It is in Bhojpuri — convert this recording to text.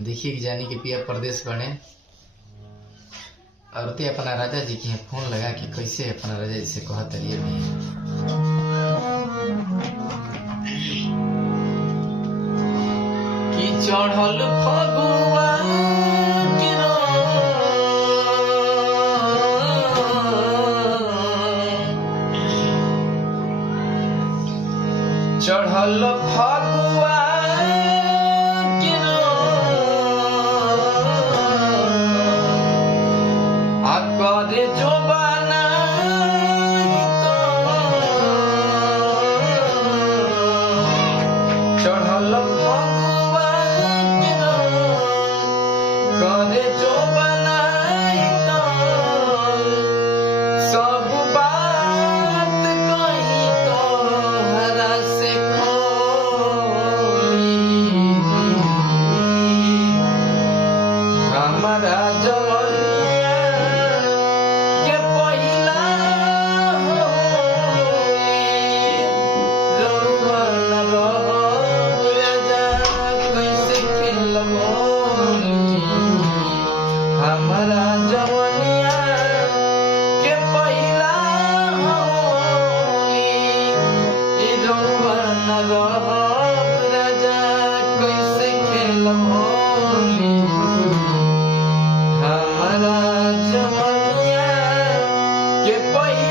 देखिए कि जानी के पिया परदेश बने और ते अपना राजा जी के फोन लगा के कैसे अपना राजा जी से कहत रहिए भी कि चढ़ल फगुआ चढ़ल फगुआ करे जो बना चढ़ल फगुआ करे जो बना सब बात कही तो हरा से हमारा हमारा जवनिया के पहिला होली रउआ न रहब राजा कैसे खेलब होली हमारा जवनिया के पहिला